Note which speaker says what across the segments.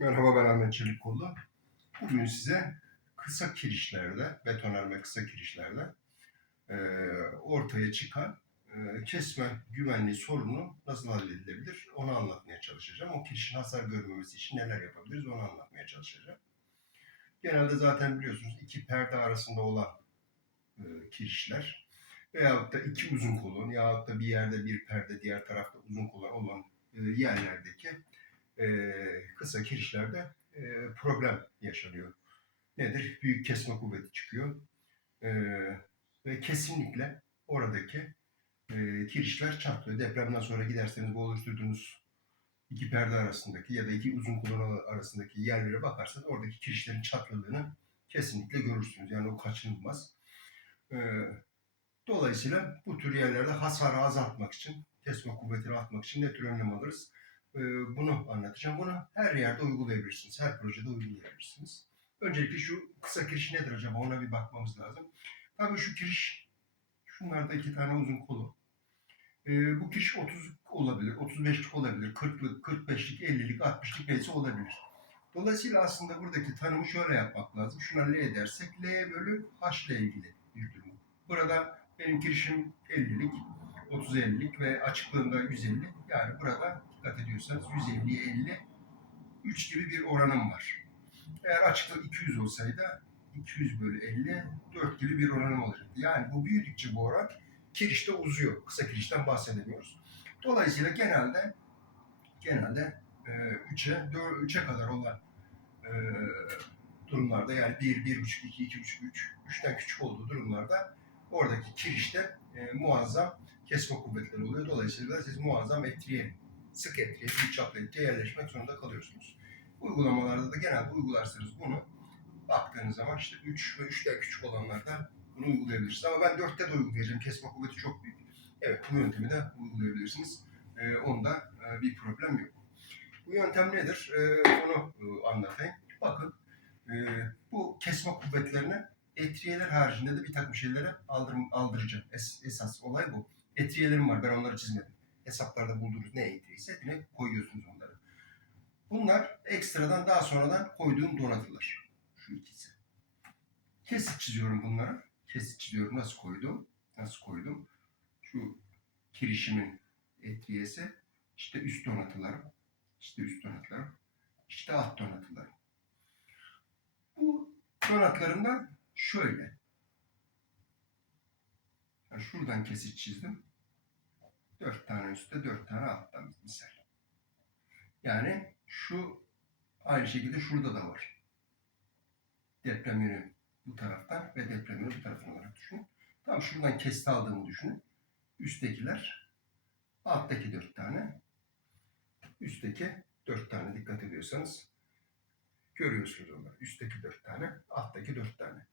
Speaker 1: Merhaba ben Ahmet Çelikkollu. Bugün size kısa kirişlerde, betonarme kısa kirişlerde e, ortaya çıkan e, kesme güvenliği sorunu nasıl halledilebilir onu anlatmaya çalışacağım. O kirişin hasar görmemesi için neler yapabiliriz onu anlatmaya çalışacağım. Genelde zaten biliyorsunuz iki perde arasında olan e, kirişler veyahut da iki uzun kolon yahut da bir yerde bir perde diğer tarafta uzun kolon olan e, yerlerdeki e, kısa kirişlerde e, problem yaşanıyor. Nedir? Büyük kesme kuvveti çıkıyor. E, ve kesinlikle oradaki e, kirişler çatlıyor. Depremden sonra giderseniz bu oluşturduğunuz iki perde arasındaki ya da iki uzun kolon arasındaki yerlere bakarsanız oradaki kirişlerin çatladığını kesinlikle görürsünüz. Yani o kaçınılmaz. Dolayısıyla bu tür yerlerde hasarı azaltmak için, kesme kuvvetini atmak için ne tür önlem alırız? Ee, bunu anlatacağım. Bunu her yerde uygulayabilirsiniz. Her projede uygulayabilirsiniz. Öncelikle şu kısa kiriş nedir acaba ona bir bakmamız lazım. Tabii şu kiriş, şunlarda iki tane uzun kolu. Ee, bu kiriş 30 olabilir, 35'lik olabilir, 40'lık, 45'lik, 50'lik, 60'lik neyse olabilir. Dolayısıyla aslında buradaki tanımı şöyle yapmak lazım. Şuna L dersek L bölü H ile ilgili bir durum. Burada benim kirişim 50'lik, 30-50'lik ve açıklığında 150. Yani burada dikkat ediyorsanız 150'ye 50, 3 gibi bir oranım var. Eğer açıklık 200 olsaydı 200 bölü 50, 4 gibi bir oranım olacaktı. Yani bu büyüdükçe bu oran kirişte uzuyor. Kısa kirişten bahsedemiyoruz. Dolayısıyla genelde genelde 3'e 3'e kadar olan e, durumlarda yani 1, 1,5, 2, 2,5, 3, 3'ten küçük olduğu durumlarda oradaki kirişte e, muazzam kesme kuvvetleri oluyor. Dolayısıyla siz muazzam etriye, sık etriye, büyük çaplı yerleşmek zorunda kalıyorsunuz. Uygulamalarda da genelde uygularsanız bunu baktığınız zaman işte 3 ve 3'ten küçük olanlarda bunu uygulayabilirsiniz. Ama ben 4'te de uygulayacağım. Kesme kuvveti çok büyük. Evet bu yöntemi de uygulayabilirsiniz. Ee, onda e, bir problem yok. Bu yöntem nedir? Ee, onu e, anlatayım. Bakın e, bu kesme kuvvetlerini etriyeler haricinde de bir takım şeylere aldır, aldıracağım. Es, esas olay bu etriyelerim var. Ben onları çizmedim. Hesaplarda bulduğunuz ne etriyse ne koyuyorsunuz onları. Bunlar ekstradan daha sonradan koyduğum donatılar. Şu ikisi. Kesit çiziyorum bunları. Kesit çiziyorum. Nasıl koydum? Nasıl koydum? Şu kirişimin etriyesi. işte üst donatılarım. işte üst donatılarım. işte alt donatılarım. Bu donatlarımdan şöyle. Yani şuradan kesit çizdim. Dört tane üstte, dört tane altta misal. Yani şu aynı şekilde şurada da var. Deprem yönü bu taraftan ve deprem yönü bu taraftan olarak düşünün. Tam şuradan kesti aldığımı düşünün. Üsttekiler, alttaki dört tane, üstteki dört tane dikkat ediyorsanız görüyorsunuz onları. Üstteki dört tane, alttaki dört tane.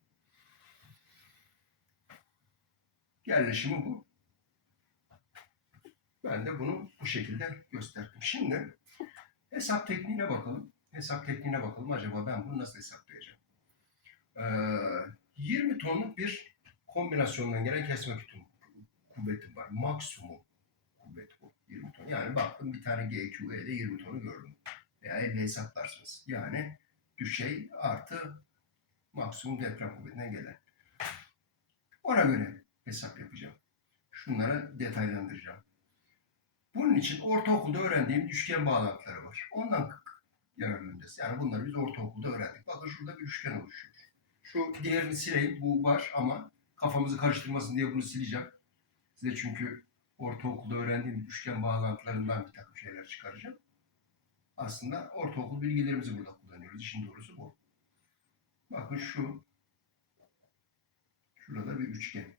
Speaker 1: Yerleşimi bu. Ben de bunu bu şekilde gösterdim. Şimdi hesap tekniğine bakalım. Hesap tekniğine bakalım. Acaba ben bunu nasıl hesaplayacağım? Ee, 20 tonluk bir kombinasyondan gelen kesme kütüm kuvveti var. Maksimum kuvvet bu. 20 ton. Yani baktım bir tane GQE'de 20 tonu gördüm. Veya elle hesaplarsınız. Yani düşey artı maksimum deprem kuvvetinden gelen. Ona göre hesap yapacağım. Şunları detaylandıracağım. Bunun için ortaokulda öğrendiğim üçgen bağlantıları var. Ondan yararlanacağız. Yani bunları biz ortaokulda öğrendik. Bakın şurada bir üçgen oluşuyor. Şu diğerini sileyim. Bu var ama kafamızı karıştırmasın diye bunu sileceğim. Size çünkü ortaokulda öğrendiğim üçgen bağlantılarından bir takım şeyler çıkaracağım. Aslında ortaokul bilgilerimizi burada kullanıyoruz. İşin doğrusu bu. Bakın şu şurada bir üçgen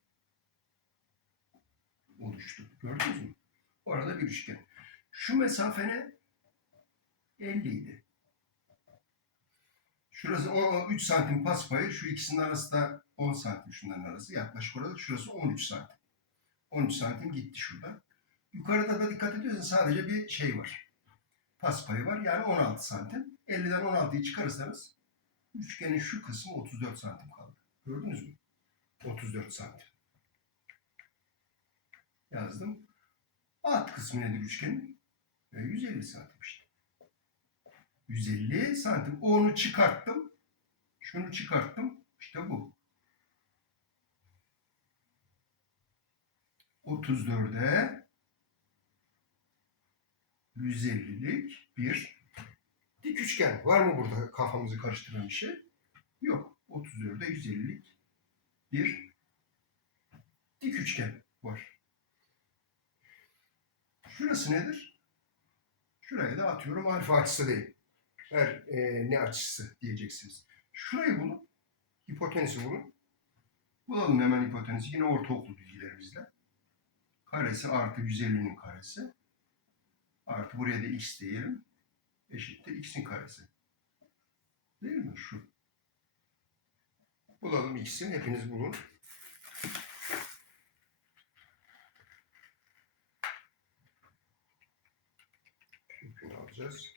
Speaker 1: oluştu. Gördünüz mü? Orada bir üçgen. Şu mesafe ne? 50 idi. Şurası 10, 3 santim pas payı. Şu ikisinin arası da 10 santim şunların arası. Yaklaşık orada. Şurası 13 santim. 13 santim gitti şurada. Yukarıda da dikkat ediyorsanız sadece bir şey var. Pas payı var. Yani 16 santim. 50'den 16'yı çıkarırsanız üçgenin şu kısmı 34 santim kaldı. Gördünüz mü? 34 santim. Yazdım. Alt kısmı nedir üçgenin? E, 150 santim işte. 150 santim. Onu çıkarttım. Şunu çıkarttım. İşte bu. 34'e 150'lik bir dik üçgen. Var mı burada kafamızı karıştıran bir şey? Yok. 34'e 150'lik bir dik üçgen var. Şurası nedir? Şuraya da atıyorum alfa açısı değil. Her e, ne açısı diyeceksiniz. Şurayı bulun. Hipotenüsü bulun. Bulalım hemen hipotenüsü. Yine ortaokul bilgilerimizle. Karesi artı 150'nin karesi. Artı buraya da x diyelim. Eşittir x'in karesi. Değil mi? Şu. Bulalım x'in. Hepiniz bulun. Yükünü alacağız.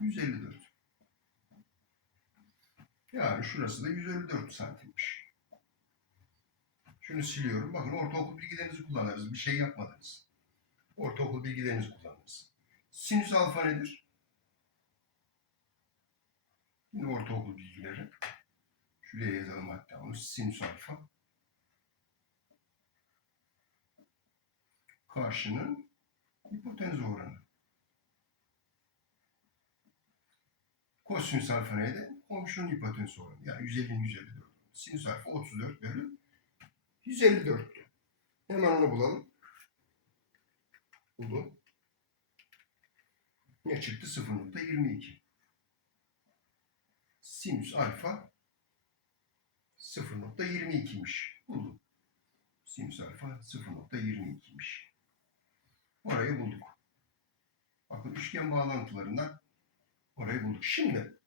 Speaker 1: 154. Yani şurası da 154 santimmiş. Şunu siliyorum. Bakın ortaokul bilgilerinizi kullanırız. Bir şey yapmadınız. Ortaokul bilgilerinizi kullanırız. Sinüs alfa nedir? Yine ortaokul bilgileri. Şuraya yazalım hatta onu. Sinüs alfa. Karşının hipotenüs oranı. Kosinüs alfa neydi? Komşunun hipotenüs oranı. Yani 150'nin 154. Sinüs alfa 34 bölü 154. Hemen onu bulalım. Buldum. Ne çıktı? 0.22. Sinüs alfa 0.22'ymiş. Buldum. Sinüs alfa 0.22'ymiş. Orayı bulduk. Bakın üçgen bağlantılarından orayı bulduk. Şimdi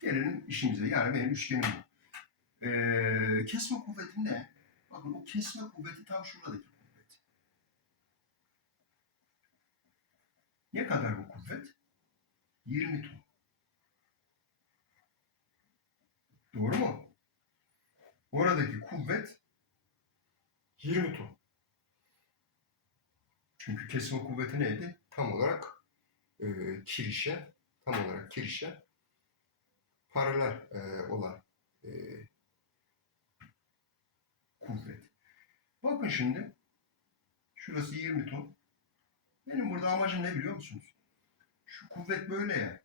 Speaker 1: gelelim işimize. Yani benim üçgenim bu. Ee, kesme kuvveti ne? Bakın o kesme kuvveti tam şuradaki kuvvet. Ne kadar bu kuvvet? 20 ton. Doğru mu? Oradaki kuvvet 20 ton. Çünkü kesme kuvveti neydi? Tam olarak e, kirişe, tam olarak kirişe paralel e, olan e, kuvvet. Bakın şimdi. Şurası 20 ton. Benim burada amacım ne biliyor musunuz? Şu kuvvet böyle ya.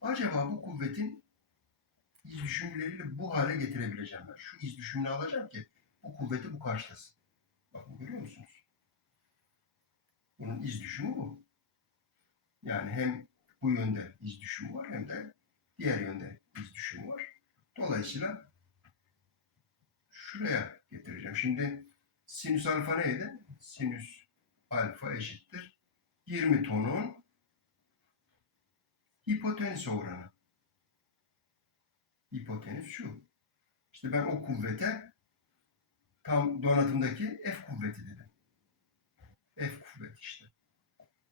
Speaker 1: Acaba bu kuvvetin iz düşümleriyle bu hale getirebileceğim ben. Şu iz düşümünü alacağım ki bu kuvveti bu karşılasın. Bakın görüyor musunuz? Bunun iz düşümü bu. Yani hem bu yönde iz düşümü var hem de diğer yönde iz düşümü var. Dolayısıyla şuraya getireceğim. Şimdi sinüs alfa neydi? Sinüs alfa eşittir. 20 tonun hipotenüs oranı. Hipotenüs şu. İşte ben o kuvvete tam donatımdaki F kuvveti dedim. F kuvveti işte.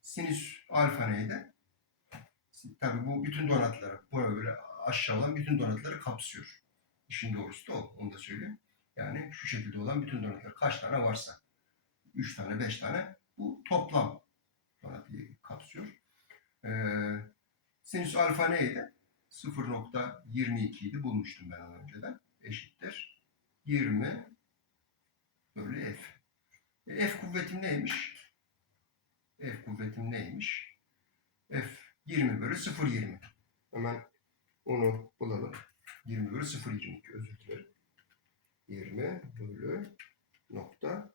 Speaker 1: Sinüs alfa neydi? Tabii bu bütün donatları, böyle aşağı olan bütün donatları kapsıyor. İşin doğrusu da o, onu da söyleyeyim. Yani şu şekilde olan bütün donatlar kaç tane varsa, 3 tane, 5 tane bu toplam donatıyı kapsıyor. Ee, sinüs alfa neydi? 0.22 idi. Bulmuştum ben önceden. Eşittir. 20 bölü F. E, F kuvvetim neymiş? F kuvvetim neymiş? F 20 bölü 0.20. Hemen onu bulalım. 20 bölü 0.22 özür dilerim. 20 bölü nokta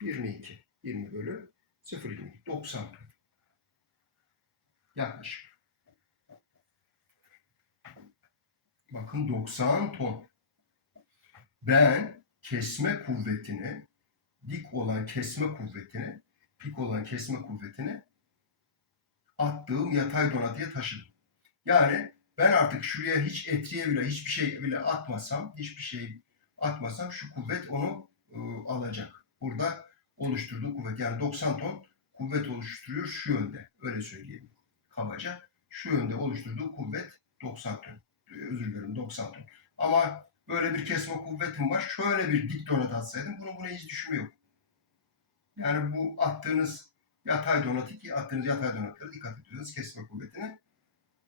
Speaker 1: 22. 20 bölü 0.22. 90 ton. Yaklaşık. Bakın 90 ton. Ben kesme kuvvetini, dik olan kesme kuvvetini, dik olan kesme kuvvetini attığım yatay donatıya taşıdım. Yani ben artık şuraya hiç etriye bile hiçbir şey bile atmasam, hiçbir şey atmasam şu kuvvet onu e, alacak. Burada oluşturduğu kuvvet yani 90 ton kuvvet oluşturuyor şu yönde. Öyle söyleyeyim kabaca. Şu yönde oluşturduğu kuvvet 90 ton. Özür dilerim 90 ton. Ama böyle bir kesme kuvvetim var. Şöyle bir dik donat atsaydım bunun buna hiç düşümü yok. Yani bu attığınız yatay donatı ki attığınız yatay donatlara dikkat ediyorsunuz kesme kuvvetine.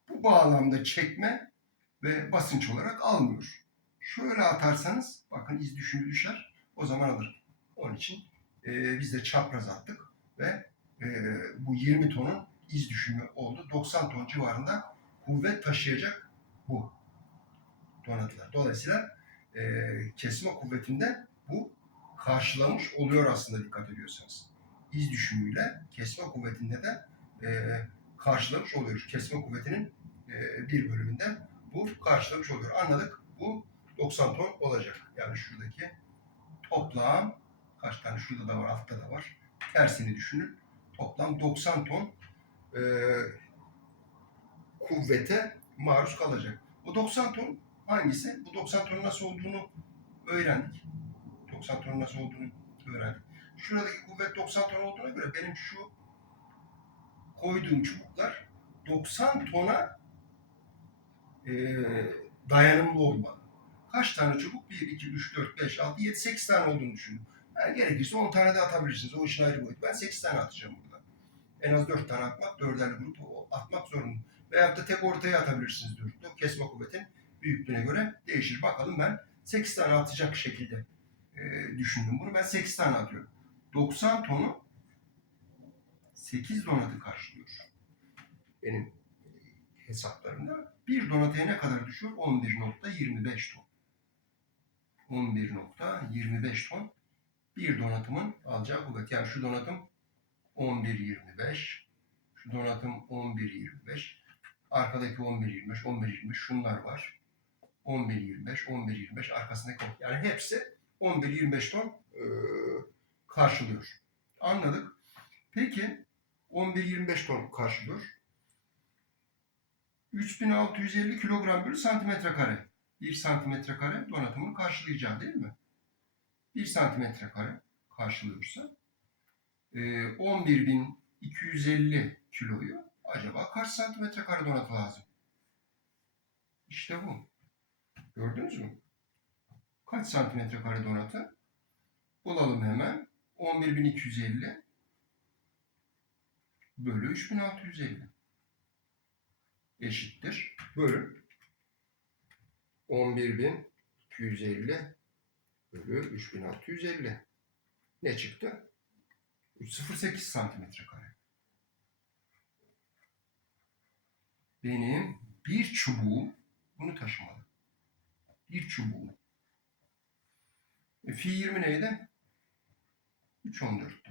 Speaker 1: Bu bağlamda çekme ve basınç olarak almıyor. Şöyle atarsanız bakın iz düşümü düşer o zaman alır. Onun için e, biz de çapraz attık ve e, bu 20 tonun iz düşümü oldu. 90 ton civarında kuvvet taşıyacak bu donatılar. Dolayısıyla e, kesme kuvvetinde bu karşılamış oluyor aslında dikkat ediyorsanız. İz düşümüyle kesme kuvvetinde de e, karşılamış oluyoruz. Kesme kuvvetinin e, bir bölümünde bu karşılamış oluyor. Anladık. Bu 90 ton olacak. Yani şuradaki toplam kaç tane şurada da var, altta da var. Tersini düşünün. Toplam 90 ton e, kuvvete maruz kalacak. Bu 90 ton hangisi? Bu 90 tonun nasıl olduğunu öğrendik. 90 tonun nasıl olduğunu öğrendik. Şuradaki kuvvet 90 ton olduğuna göre benim şu koyduğum çubuklar 90 tona e, dayanımlı olmalı. Kaç tane çubuk? 1, 2, 3, 4, 5, 6, 7, 8 tane olduğunu düşünün. Yani gerekirse 10 tane de atabilirsiniz. O işin ayrı boyutu. Ben 8 tane atacağım burada. En az 4 tane atmak, dörderli grup atmak zorunda. Veyahut da tek ortaya atabilirsiniz dörtlü. Kesme kuvvetin büyüklüğüne göre değişir. Bakalım ben 8 tane atacak şekilde e, düşündüm bunu. Ben 8 tane atıyorum. 90 tonu 8 donatı karşılıyor. Benim hesaplarımda. Bir donatıya ne kadar düşüyor? 11.25 ton. 11.25 ton bir donatımın alacağı kuvvet. Yani şu donatım 11.25, şu donatım 11.25, arkadaki 11.25, 11.25 şunlar var. 11.25, 11.25 arkasındaki yani hepsi 11.25 ton e, karşılıyor. Anladık. Peki 11.25 ton karşılıyor. 3650 kilogram bölü santimetre kare. 1 santimetre kare donatımını karşılayacak değil mi? 1 santimetre kare karşılıyorsa e, 11.250 kiloyu acaba kaç santimetre kare donatı lazım? İşte bu. Gördünüz mü? Kaç santimetre kare donatı? Bulalım hemen. 11.250 bölü 3650 eşittir. Bölü 11.250 bölü 3650. Ne çıktı? 308 santimetre kare. Benim bir çubuğum bunu taşımalı. Bir çubuğum. E, fi 20 neydi? 3.14'tü.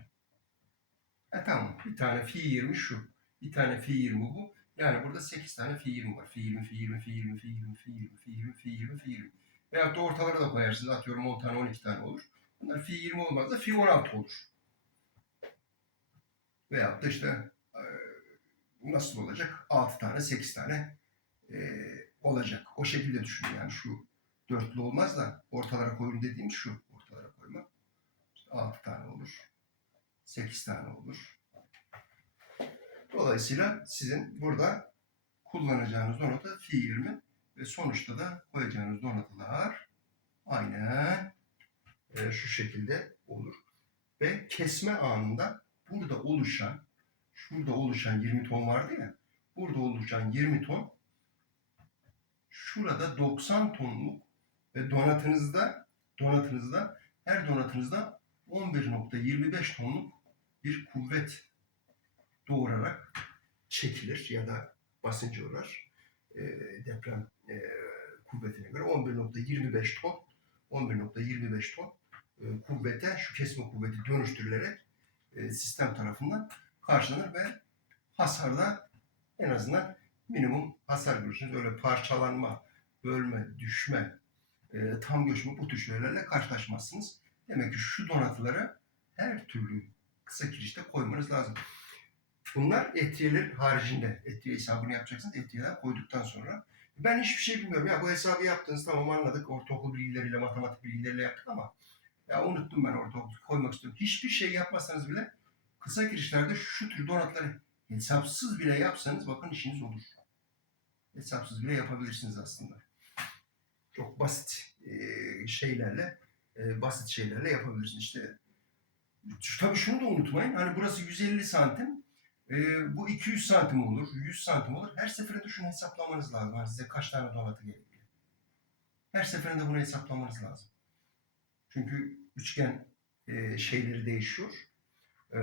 Speaker 1: E tamam. Bir tane fi 20 şu. Bir tane fi 20 bu. Yani burada 8 tane fi 20 var. Fi 20, fi 20, fi 20, fi 20, fi 20, fi 20, fi 20, fi 20. Veyahut da ortalara da koyarsınız. Atıyorum 10 tane 12 tane olur. Bunlar fi 20 olmaz da fi 16 olur. Veyahut da işte e, nasıl olacak? 6 tane 8 tane e, olacak. O şekilde düşünün yani şu dörtlü olmaz da ortalara koyun dediğim şu. Ortalara koyma. İşte 6 tane olur. 8 tane olur. Dolayısıyla sizin burada kullanacağınız donatı fi 20 ve sonuçta da koyacağınız donatılar aynen e, şu şekilde olur. Ve kesme anında burada oluşan, şurada oluşan 20 ton vardı ya, burada oluşan 20 ton şurada 90 tonluk donatınızda donatınızda her donatınızda 11.25 tonluk bir kuvvet doğurarak çekilir ya da basınç uğrar. E, deprem e, kuvvetine göre 11.25 ton 11.25 ton e, kuvvete şu kesme kuvveti dönüştürülerek e, sistem tarafından karşılanır ve hasarda en azından minimum hasar görürsünüz. Öyle parçalanma, bölme, düşme, e, tam göçme bu tür şeylerle karşılaşmazsınız. Demek ki şu donatılara her türlü kısa kirişte koymanız lazım. Bunlar etiyeler haricinde. Etiye hesabını yapacaksınız. Etiyeler koyduktan sonra. Ben hiçbir şey bilmiyorum. Ya bu hesabı yaptınız tamam anladık. Ortaokul bilgileriyle, matematik bilgileriyle yaptık ama ya unuttum ben ortaokul koymak istiyorum. Hiçbir şey yapmasanız bile kısa girişlerde şu tür donatları hesapsız bile yapsanız bakın işiniz olur. Hesapsız bile yapabilirsiniz aslında. Çok basit şeylerle basit şeylerle yapabilirsiniz. İşte Tabii şunu da unutmayın. Hani burası 150 santim. bu 200 santim olur, 100 santim olur. Her seferinde şunu hesaplamanız lazım. Hani size kaç tane donatı gerekiyor. Her seferinde bunu hesaplamanız lazım. Çünkü üçgen e, şeyleri değişiyor. E,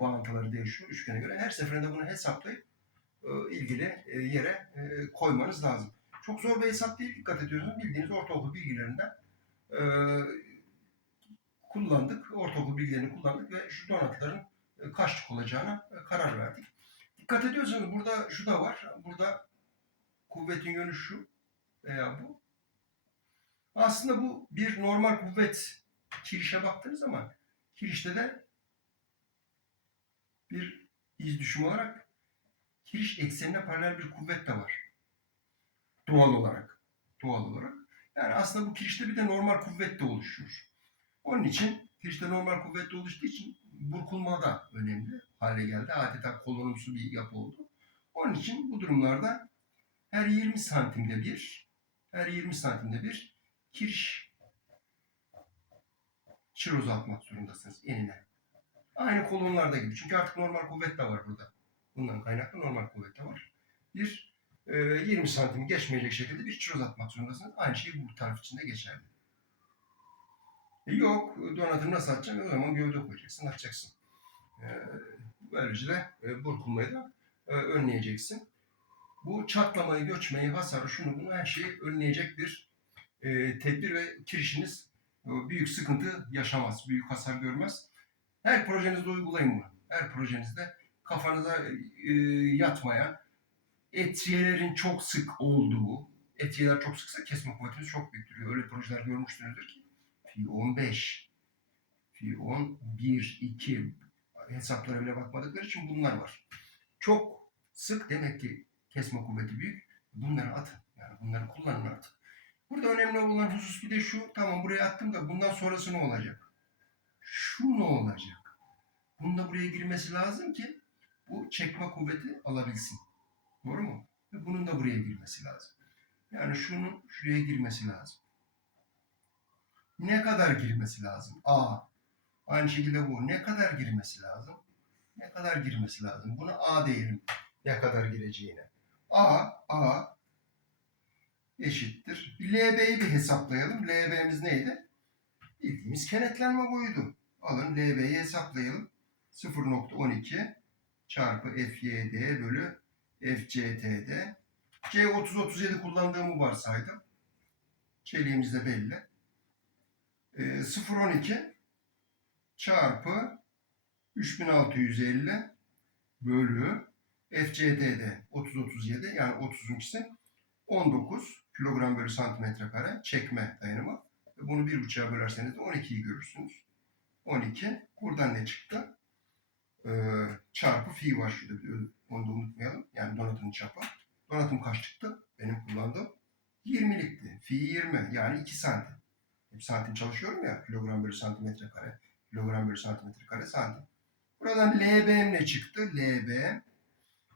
Speaker 1: bağıntıları değişiyor üçgene göre. Her seferinde bunu hesaplayıp e, ilgili e, yere e, koymanız lazım. Çok zor bir hesap değil. Dikkat ediyorsunuz. Bildiğiniz ortaokul bilgilerinden e, kullandık. Ortaokul bilgilerini kullandık ve şu donatların e, kaçlık olacağına e, karar verdik. Dikkat ediyorsanız burada şu da var. Burada kuvvetin yönü şu veya bu. Aslında bu bir normal kuvvet kirişe baktığınız zaman kirişte de bir iz düşüm olarak kiriş eksenine paralel bir kuvvet de var. Doğal olarak. Doğal olarak. Yani aslında bu kirişte bir de normal kuvvet de oluşuyor. Onun için kirişte normal kuvvet de oluştuğu için burkulma da önemli hale geldi. Adeta kolonumsu bir yapı oldu. Onun için bu durumlarda her 20 santimde bir, her 20 santimde bir kiriş çiroz atmak zorundasınız enine. Aynı kolonlarda gibi. Çünkü artık normal kuvvet de var burada. Bundan kaynaklı normal kuvvet de var. Bir 20 santim geçmeyecek şekilde bir çiroz atmak zorundasınız. Aynı şey bu taraf için de geçerli. E, yok, donatını nasıl atacaksın? O zaman gövde koyacaksın, atacaksın. E, böylece de e, burkulmayı da e, önleyeceksin. Bu çatlamayı, göçmeyi, hasarı, şunu bunu her şeyi önleyecek bir e, tedbir ve kirişiniz e, büyük sıkıntı yaşamaz, büyük hasar görmez. Her projenizde uygulayın bunu. Her projenizde kafanıza e, yatmayan, etriyelerin çok sık olduğu, etiyeler çok sıksa kesme kuvvetiniz çok büyüktür. Öyle projeler görmüşsünüzdür ki fi 15, fi 10, 1, 2 hesaplara bile bakmadıkları için bunlar var. Çok sık demek ki kesme kuvveti büyük. Bunları atın. Yani bunları kullanın artık. Burada önemli olan husus bir de şu. Tamam buraya attım da bundan sonrası ne olacak? Şu ne olacak? Bunun da buraya girmesi lazım ki bu çekme kuvveti alabilsin. Doğru mu? Ve bunun da buraya girmesi lazım. Yani şunun şuraya girmesi lazım. Ne kadar girmesi lazım? A. Aynı şekilde bu. Ne kadar girmesi lazım? Ne kadar girmesi lazım? Buna A diyelim. Ne kadar gireceğine. A, A eşittir. LB'yi bir hesaplayalım. LB'miz neydi? Bildiğimiz kenetlenme boyuydu. Alın LB'yi hesaplayalım. 0.12 çarpı FYD bölü FCT'de. C30-37 kullandığımı varsaydım. Çeliğimiz de belli. Ee, 0.12 çarpı 3650 bölü FCT'de 30-37 yani 30'un ikisi 19 kilogram bölü santimetre kare çekme dayanımı. Bunu bir buçuğa bölerseniz de 12'yi görürsünüz. 12. Buradan ne çıktı? Ee, çarpı fi var şurada. Onu da unutmayalım. Yani donatın çapı. Donatım kaç çıktı? Benim kullandığım 20'likti. Fi 20. Yani 2 santim. Hep santim çalışıyorum ya. Kilogram bölü santimetre kare. Kilogram bölü santimetre kare santim. Buradan LB'm ne çıktı? LB.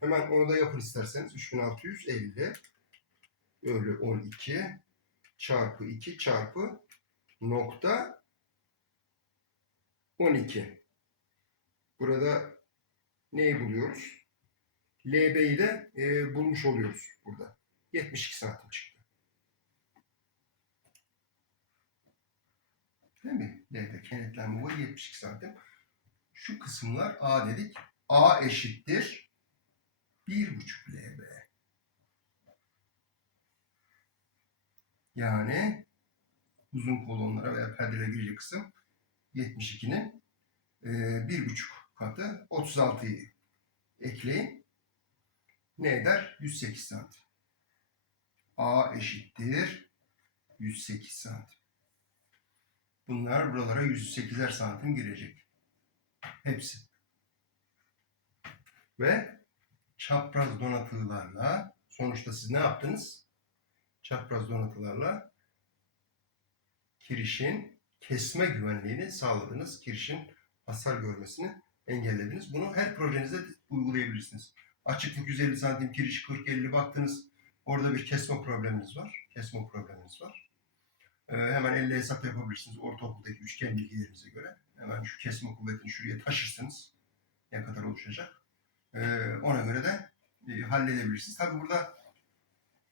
Speaker 1: Hemen onu da yapın isterseniz. 3650 bölü 12 çarpı 2 çarpı nokta 12. Burada neyi buluyoruz? LB'yi de e, bulmuş oluyoruz burada. 72 santim çıktı. Değil mi? LB kenetlenme boyu 72 santim. Şu kısımlar A dedik. A eşittir 1,5 LB. Yani uzun kolonlara veya perdelere girecek kısım 72'nin e, bir buçuk katı 36'yı ekleyin. Ne eder? 108 santim. A eşittir 108 santim. Bunlar buralara 108'er santim girecek. Hepsi. Ve çapraz donatılarla sonuçta siz ne yaptınız? Çapraz donatılarla kirişin kesme güvenliğini sağladınız. Kirişin hasar görmesini engellediniz. Bunu her projenizde uygulayabilirsiniz. Açıklık 150 santim, kiriş 40-50 baktınız. Orada bir kesme probleminiz var. Kesme probleminiz var. Ee, hemen elle hesap yapabilirsiniz ortaokuldaki üçgen bilgilerinize göre. Hemen şu kesme kuvvetini şuraya taşırsınız. Ne kadar oluşacak. Ee, ona göre de e, halledebilirsiniz. Tabi burada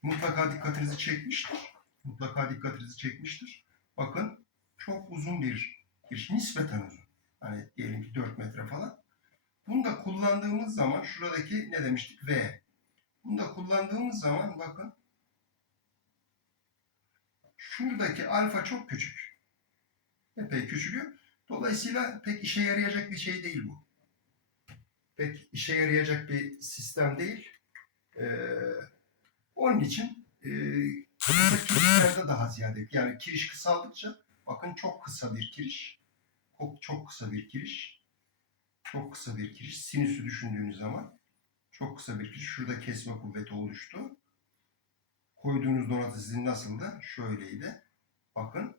Speaker 1: mutlaka dikkatinizi çekmiştir. Mutlaka dikkatinizi çekmiştir. Bakın çok uzun bir giriş. Nispeten uzun. Hani diyelim ki 4 metre falan. Bunu da kullandığımız zaman şuradaki ne demiştik? V. Bunu da kullandığımız zaman bakın şuradaki alfa çok küçük. Epey küçülüyor. Dolayısıyla pek işe yarayacak bir şey değil bu. Pek işe yarayacak bir sistem değil. Ee, onun için e, kirişlerde daha ziyade. Yani kiriş kısaldıkça bakın çok kısa bir kiriş. Çok, kısa bir kiriş. Çok kısa bir kiriş. Sinüsü düşündüğünüz zaman çok kısa bir kiriş. Şurada kesme kuvveti oluştu. Koyduğunuz donatı sizin nasıldı? Şöyleydi. Bakın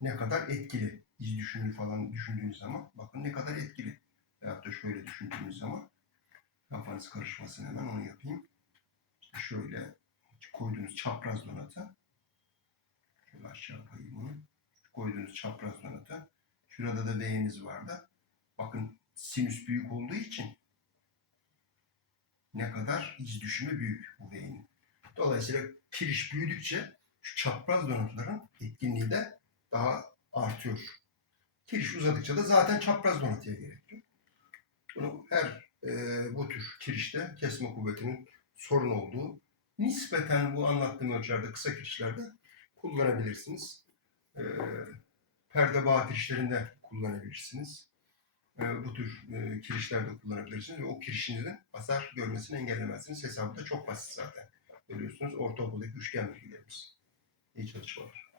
Speaker 1: ne kadar etkili. İz düşündüğü falan düşündüğünüz zaman bakın ne kadar etkili. Veyahut da şöyle düşündüğünüz zaman kafanız karışmasın hemen onu yapayım. İşte şöyle koyduğunuz çapraz donatı. Şöyle aşağı koyayım bunu. Koyduğunuz çapraz donatı. Şurada da V'niz vardı. Bakın sinüs büyük olduğu için ne kadar iz düşümü büyük bu V'nin. Dolayısıyla kiriş büyüdükçe şu çapraz donatların etkinliği de daha artıyor. Kiriş uzadıkça da zaten çapraz donatıya gerekiyor. Bunu her e, bu tür kirişte kesme kuvvetinin sorun olduğu nispeten bu anlattığım ölçülerde kısa kirişlerde kullanabilirsiniz. E, perde kirişlerinde kullanabilirsiniz. E, bu tür e, kirişlerde kullanabilirsiniz ve o kirişinizin hasar görmesini engellemezsiniz. Hesabı da çok basit zaten. Görüyorsunuz ortaokuldaki üçgen bilgilerimiz. İyi çalışmalar.